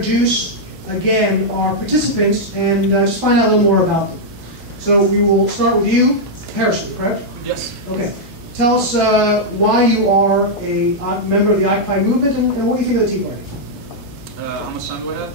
introduce, again, our participants and just find out a little more about them. So we will start with you, Harrison, correct? Yes. Okay. Tell us why you are a member of the Occupy movement and what you think of the Tea Party. How much time do I have?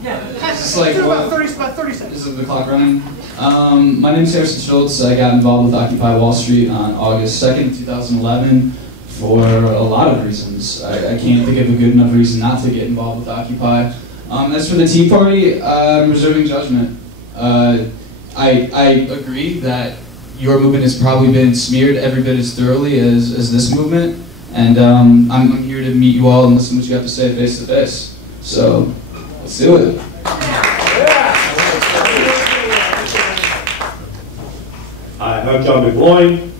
Yeah, it's like about 30 seconds. Is the clock running? My name is Harrison Schultz. I got involved with Occupy Wall Street on August 2nd, 2011 for a lot of reasons. I can't think of a good enough reason not to get involved with Occupy. As for the Tea Party, I'm reserving judgment. I agree that your movement has probably been smeared every bit as thoroughly as this movement, and I'm here to meet you all and listen to what you have to say face to face. So, let's do it. Hi, I'm John McGloin.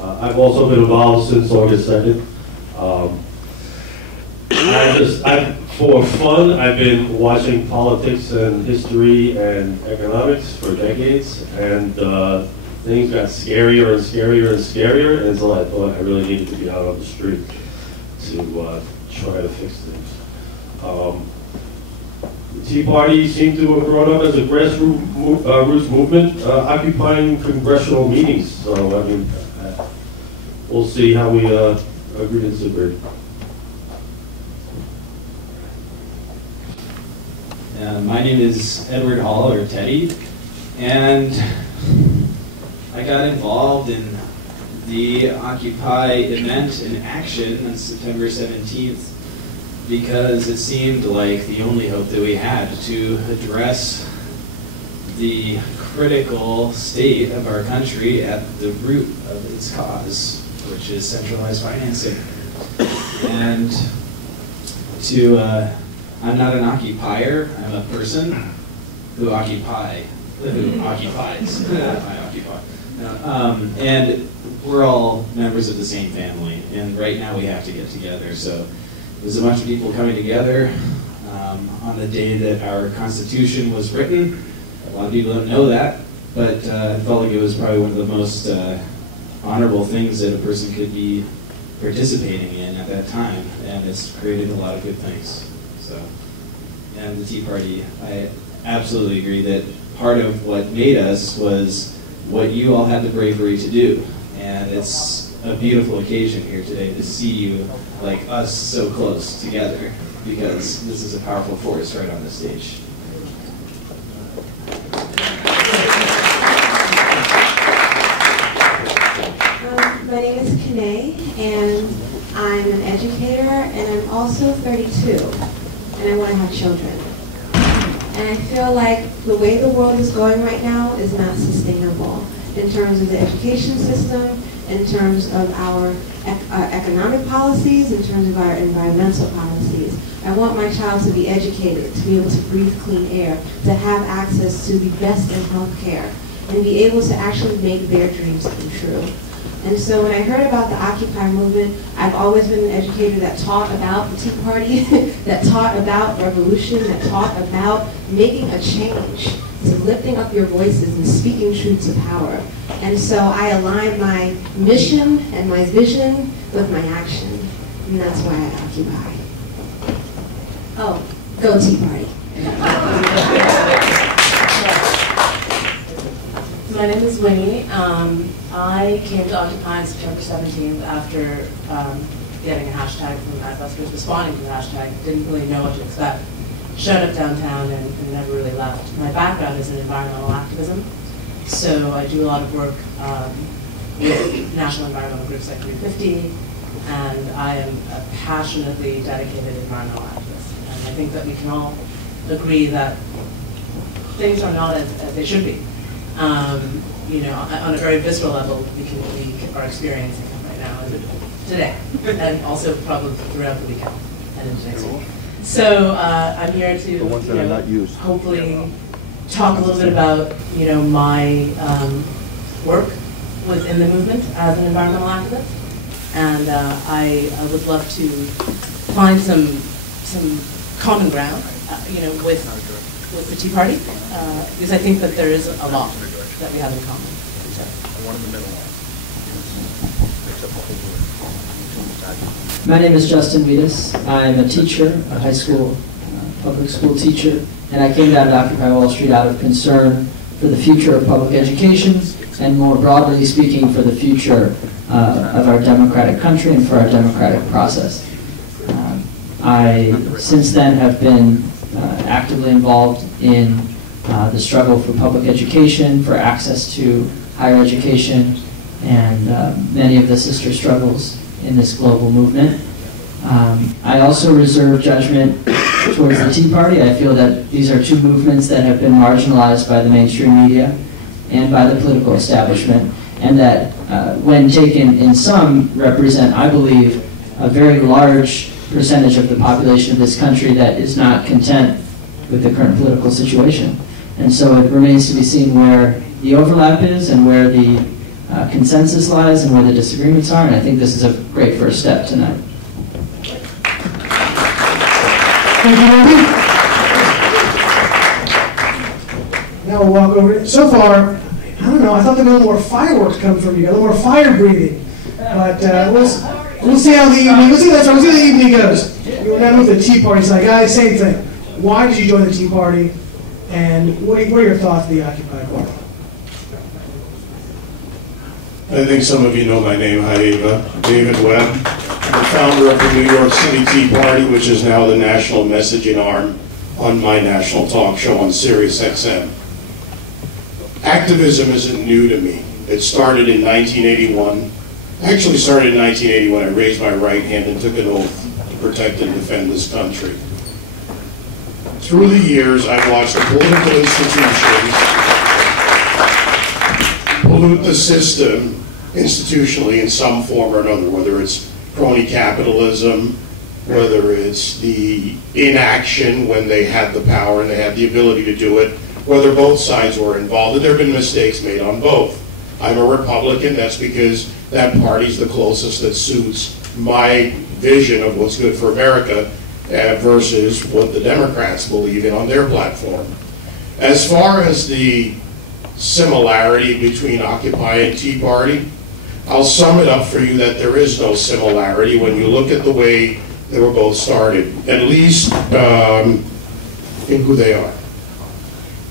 I've also been involved since August 2nd. For fun, I've been watching politics and history and economics for decades, and things got scarier and scarier and scarier, and so I thought I really needed to be out on the street to try to fix things. The Tea Party seemed to have grown up as a grassroots movement, occupying congressional meetings. So, I mean, we'll see how we agree to disagree. My name is Edward Hall, or Teddy, and I got involved in the Occupy event in action on September 17th because it seemed like the only hope that we had to address the critical state of our country at the root of its cause, which is centralized financing. And I'm not an occupier, I'm a person who occupies. I occupy. And we're all members of the same family, and right now we have to get together. So there's a bunch of people coming together on the day that our Constitution was written. A lot of people don't know that, but I felt like it was probably one of the most honorable things that a person could be participating in at that time, and it's created a lot of good things. So, and the Tea Party, I absolutely agree that part of what made us was what you all had the bravery to do, and it's a beautiful occasion here today to see you, like us, so close together, because this is a powerful force right on the stage. My name is Kanene, and I'm an educator, and I'm also 32, and I want to have children. And I feel like the way the world is going right now is not sustainable in terms of the education system, in terms of our economic policies, in terms of our environmental policies. I want my child to be educated, to be able to breathe clean air, to have access to the best in healthcare, and be able to actually make their dreams come true. And so when I heard about the Occupy movement, I've always been an educator that taught about the Tea Party, that taught about revolution, that taught about making a change, to lifting up your voices and speaking truth to power. And so I align my mission and my vision with my action, and that's why I occupy. Oh, go Tea Party. My name is Winnie. I came to Occupy on September 17th after getting a hashtag from Adbusters, responding to the hashtag, didn't really know what to expect. Showed up downtown and never really left. My background is in environmental activism, so I do a lot of work with national environmental groups like 350, and I am a passionately dedicated environmental activist. And I think that we can all agree that things are not as they should be. You know, on a very visceral level, we are experiencing it right now, today, and also probably throughout the weekend and into next week. So I'm here to hopefully talk a little bit about my work within the movement as an environmental activist, and I would love to find some common ground, with the Tea Party, because I think that there is a lot that we have in common. So. My name is Justin Wedes. I'm a teacher, a high school public school teacher, and I came down to Occupy Wall Street out of concern for the future of public education, and more broadly speaking, for the future of our democratic country and for our democratic process. I, since then, have been actively involved in the struggle for public education, for access to higher education, and many of the sister struggles in this global movement. I also reserve judgment towards the Tea Party. I feel that these are two movements that have been marginalized by the mainstream media and by the political establishment, and that when taken in sum represent, I believe, a very large percentage of the population of this country that is not content with the current political situation. And so it remains to be seen where the overlap is and where the consensus lies and where the disagreements are, and I think this is a great first step tonight. Thank you, Wendy. Now we'll walk over. So far, I don't know, I thought there were a little more fireworks coming from you, a little more fire breathing. But we'll see how the evening, we'll see how the evening goes. We're now with the Tea Party side. Guys, same thing. Why did you join the Tea Party? And what are your thoughts of the Occupy Party? I think some of you know my name. Hi, Ava. David Webb. I'm the founder of the New York City Tea Party, which is now the national messaging arm on my national talk show on Sirius XM. Activism isn't new to me. It started in 1981. Actually started in 1980 when I raised my right hand and took an oath to protect and defend this country. Through the years, I've watched the political institutions pollute the system institutionally in some form or another, whether it's crony capitalism, whether it's the inaction when they had the power and they had the ability to do it, whether both sides were involved, and there have been mistakes made on both. I'm a Republican, that's because that party's the closest that suits my vision of what's good for America versus what the Democrats believe in on their platform. As far as the similarity between Occupy and Tea Party, I'll sum it up for you that there is no similarity when you look at the way they were both started, at least in who they are.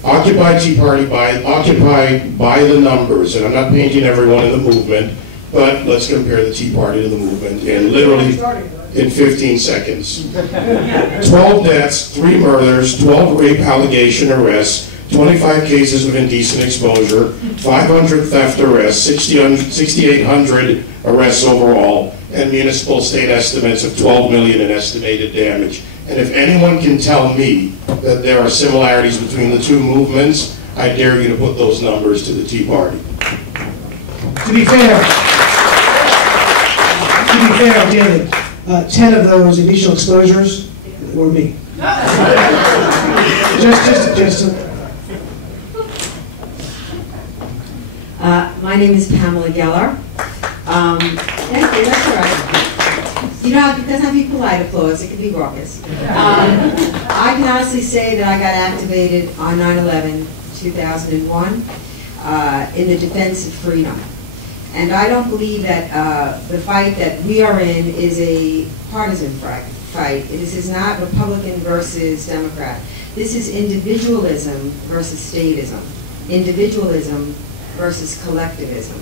Occupy Tea Party, Occupy by the numbers, and I'm not painting everyone in the movement, but let's compare the Tea Party to the movement in literally in 15 seconds. 12 deaths, 3 murders, 12 rape allegation arrests, 25 cases of indecent exposure, 500 theft arrests, 6,800 arrests overall, and municipal state estimates of 12 million in estimated damage. And if anyone can tell me that there are similarities between the two movements, I dare you to put those numbers to the Tea Party. To be fair, David, 10 of those initial exposures were me. My name is Pamela Geller. Thank you, that's all right. You know, it doesn't have to be polite applause, it can be raucous. I can honestly say that I got activated on 9/11, 2001, in the defense of freedom. And I don't believe that the fight that we are in is a partisan fight. This is not Republican versus Democrat. This is individualism versus statism. Individualism versus collectivism.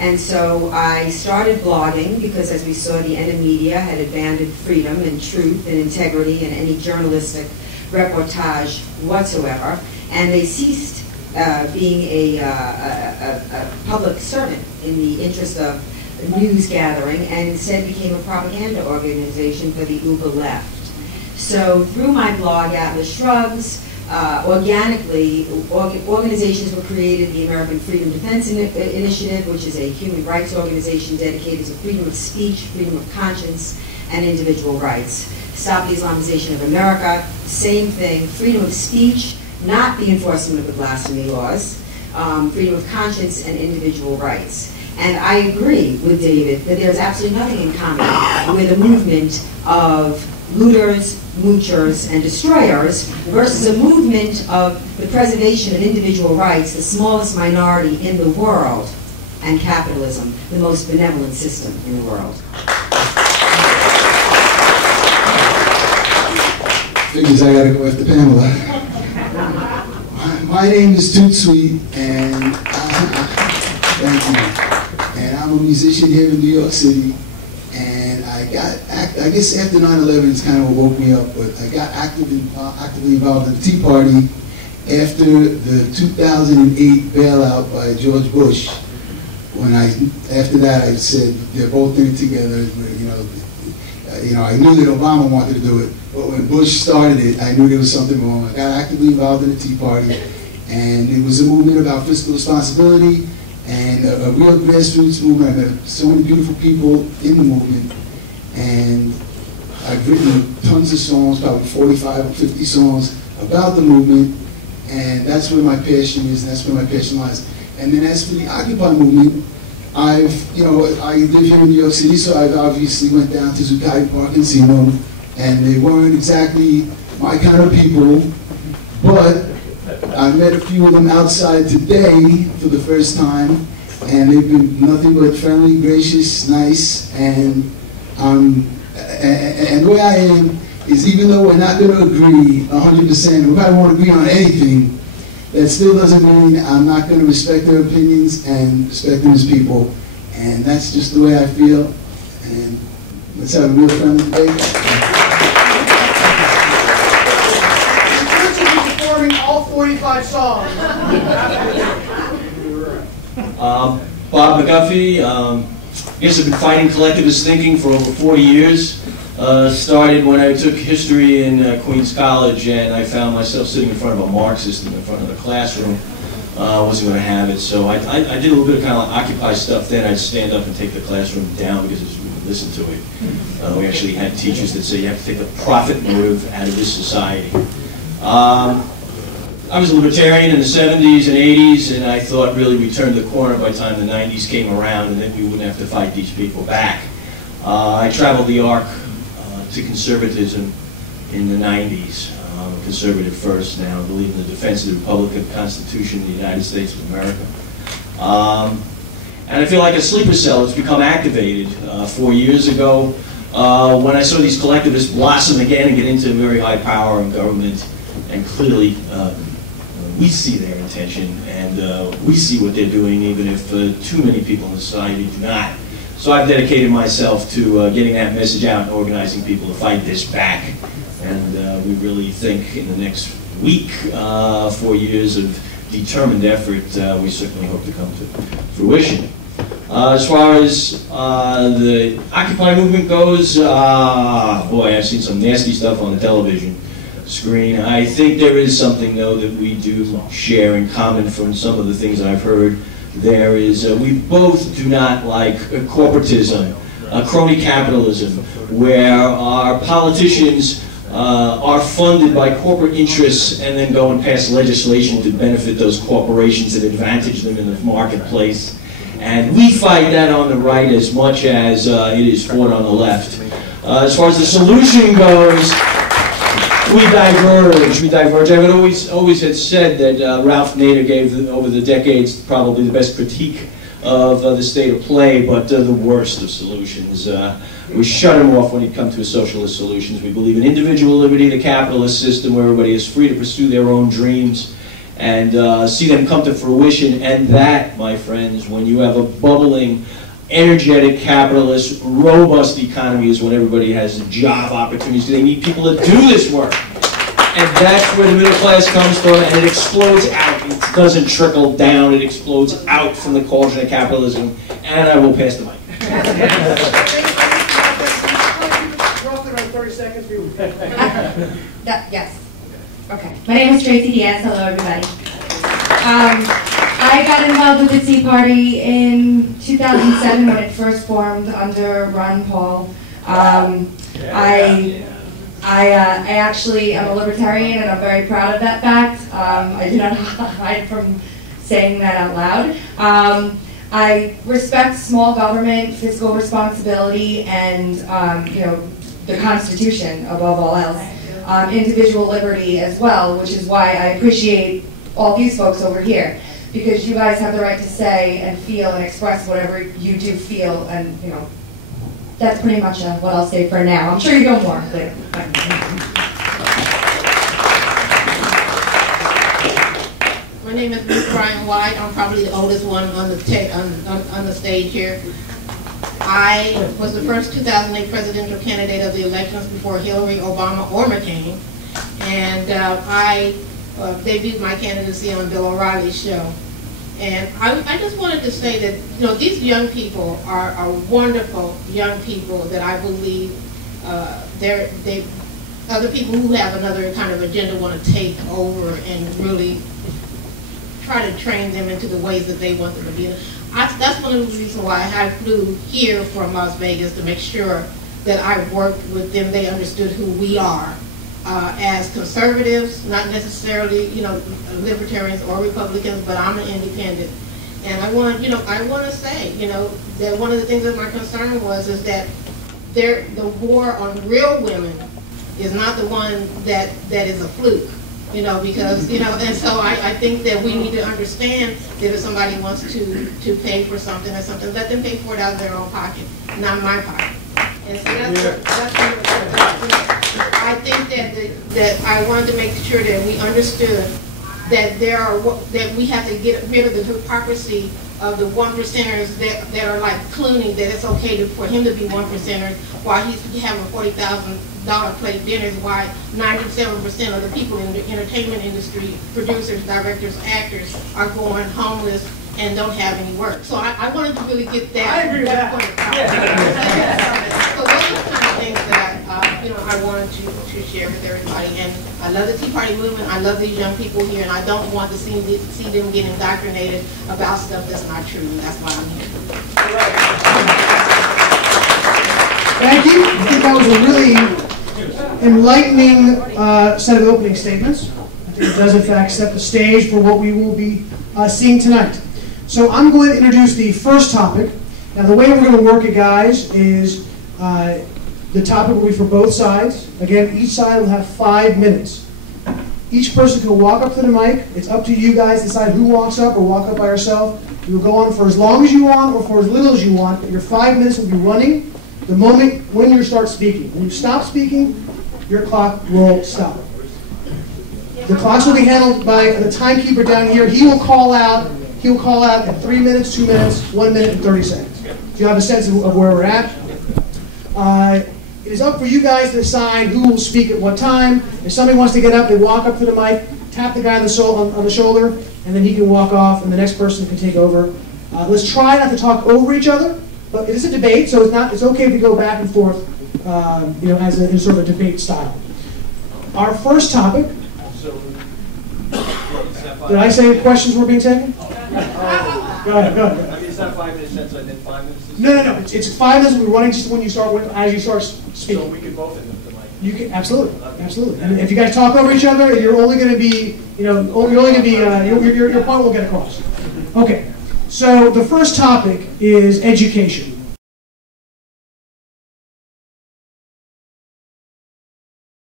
And so I started blogging because, as we saw, the end of media had abandoned freedom and truth and integrity and any journalistic reportage whatsoever, and they ceased being a public servant in the interest of news gathering, and instead became a propaganda organization for the uber left. So through my blog, Atlas Shrugs, organically, organizations were created. The American Freedom Defense Initiative, which is a human rights organization dedicated to freedom of speech, freedom of conscience, and individual rights. Stop the Islamization of America, same thing. Freedom of speech, not the enforcement of the blasphemy laws. Freedom of conscience and individual rights. And I agree with David that there's absolutely nothing in common with a movement of looters, moochers, and destroyers versus a movement of the preservation of individual rights, the smallest minority in the world, and capitalism, the most benevolent system in the world. figures I gotta go after Pamela. My name is Toots, and thank you. And I'm a musician here in New York City. And I guess after 9/11 it's kind of what woke me up, but I got actively involved in the Tea Party after the 2008 bailout by George Bush. After that I said they're both in it together. I knew that Obama wanted to do it, but when Bush started it, I knew there was something wrong. I got actively involved in the Tea Party, and it was a movement about fiscal responsibility and a real grassroots movement. I met so many beautiful people in the movement, and I've written tons of songs, probably 45 or 50 songs about the movement, and that's where my passion is, and that's where my passion lies. And then as for the Occupy movement, I live here in New York City, so I obviously went down to Zuccotti Park and seen them, and they weren't exactly my kind of people, but I met a few of them outside today for the first time, and they've been nothing but friendly, gracious, nice, and the way I am is, even though we're not going to agree 100%, we probably won't agree on anything, that still doesn't mean I'm not going to respect their opinions and respect them as people. And that's just the way I feel. And let's have a real friendly debate. Toots will be performing all 45 songs. Bob MacGuffie. I guess I've been fighting collectivist thinking for over 40 years. Started when I took history in Queens College, and I found myself sitting in front of a Marxist in front of the classroom. I wasn't going to have it, so I did a little bit of kind of like Occupy stuff then. I'd stand up and take the classroom down because we wouldn't listen to it. We actually had teachers that say you have to take the profit motive out of this society. I was a libertarian in the 70s and 80s, and I thought really we turned the corner by the time the 90s came around, and then we wouldn't have to fight these people back. I traveled the arc to conservatism in the 90s. Conservative first now, I believe in the defense of the Republic, the Constitution of the United States of America. And I feel like a sleeper cell has become activated 4 years ago when I saw these collectivists blossom again and get into very high power in government, and clearly we see their intention, and we see what they're doing, even if too many people in society do not. So I've dedicated myself to getting that message out and organizing people to fight this back. And we really think in the next week, 4 years of determined effort, we certainly hope to come to fruition. As far as the Occupy movement goes, boy, I've seen some nasty stuff on the television screen. I think there is something, though, that we do share in common from some of the things I've heard. There is, we both do not like corporatism, crony capitalism, where our politicians are funded by corporate interests and then go and pass legislation to benefit those corporations and advantage them in the marketplace. And we fight that on the right as much as it is fought on the left. As far as the solution goes, we diverge. I would always had said that Ralph Nader gave, over the decades, probably the best critique of the state of play, but the worst of solutions. We shut him off when he'd come to his socialist solutions. We believe in individual liberty, the capitalist system where everybody is free to pursue their own dreams and see them come to fruition. And that, my friends, when you have a bubbling, energetic, capitalist, robust economy, is when everybody has job opportunities. They need people to do this work. And that's where the middle class comes from, and it explodes out. It doesn't trickle down, it explodes out from the cauldron of capitalism. And I will pass the mic. Roughly around 30 seconds. Yes. Okay. My name is Tracy Diaz. Hello, everybody. I got involved with the Tea Party in 2007 when it first formed under Ron Paul. I actually am a libertarian, and I'm very proud of that fact. I do not hide from saying that out loud. I respect small government, fiscal responsibility, and the Constitution above all else. Individual liberty as well, which is why I appreciate all these folks over here, because you guys have the right to say and feel and express whatever you do feel, and that's pretty much what I'll say for now. I'm sure you go more, but My name is Ruth Bryan White. I'm probably the oldest one on the stage here. I was the first 2008 presidential candidate of the elections before Hillary, Obama, or McCain. And I debuted my candidacy on Bill O'Reilly's show. And I just wanted to say that, you know, these young people are wonderful young people that I believe other people who have another kind of agenda want to take over and really try to train them into the ways that they want them to be. That's one of the reasons why I flew here from Las Vegas, to make sure that I worked with them. They understood who we are as conservatives, not necessarily, you know, libertarians or Republicans, but I'm an independent. And I want to say, you know, that one of the things that my concern was is that the war on real women is not the one that is a fluke, you know, because, you know, and so I think that we need to understand that if somebody wants to pay for something or something, let them pay for it out of their own pocket, not my pocket. And so that's I think that I wanted to make sure that we understood that that we have to get rid of the hypocrisy of the 1%ers that are like Clooney, that it's okay for him to be 1%er while he's having $40,000 plate dinners, while 97% of the people in the entertainment industry, producers, directors, actors, are going homeless and don't have any work. So I wanted to really get that. I agree with that. So those are the kind of things that I wanted to share with everybody. And I love the Tea Party movement. I love these young people here, and I don't want to see them get indoctrinated about stuff that's not true. And that's why I'm here. Thank you. I think that was a really enlightening set of opening statements. I think it does, in fact, set the stage for what we will be seeing tonight. So I'm going to introduce the first topic. Now, the way we're going to work it, guys, is the topic will be for both sides. Again, each side will have 5 minutes. Each person can walk up to the mic. It's up to you guys to decide who walks up or walk up by yourself. You'll go on for as long as you want or for as little as you want, but your 5 minutes will be running the moment when you start speaking. When you stop speaking, your clock will stop. The clocks will be handled by the timekeeper down here. He will call out at 3 minutes, 2 minutes, 1 minute, and 30 seconds. So you have a sense of where we're at. It is up for you guys to decide who will speak at what time. If somebody wants to get up, they walk up to the mic, tap the guy on the shoulder, and then he can walk off, and the next person can take over. Let's try not to talk over each other, but it is a debate, so it's okay to go back and forth, as in sort of a debate style. Our first topic. Did I say questions were being taken? Go ahead. I mean, it's not 5 minutes, so I did 5 minutes? No. It's 5 minutes. We're running just when you start as you start speaking. So we can both end up the mic. You can absolutely. And if you guys talk over each other, you're only going to be, your point will get across. Okay. So the first topic is education.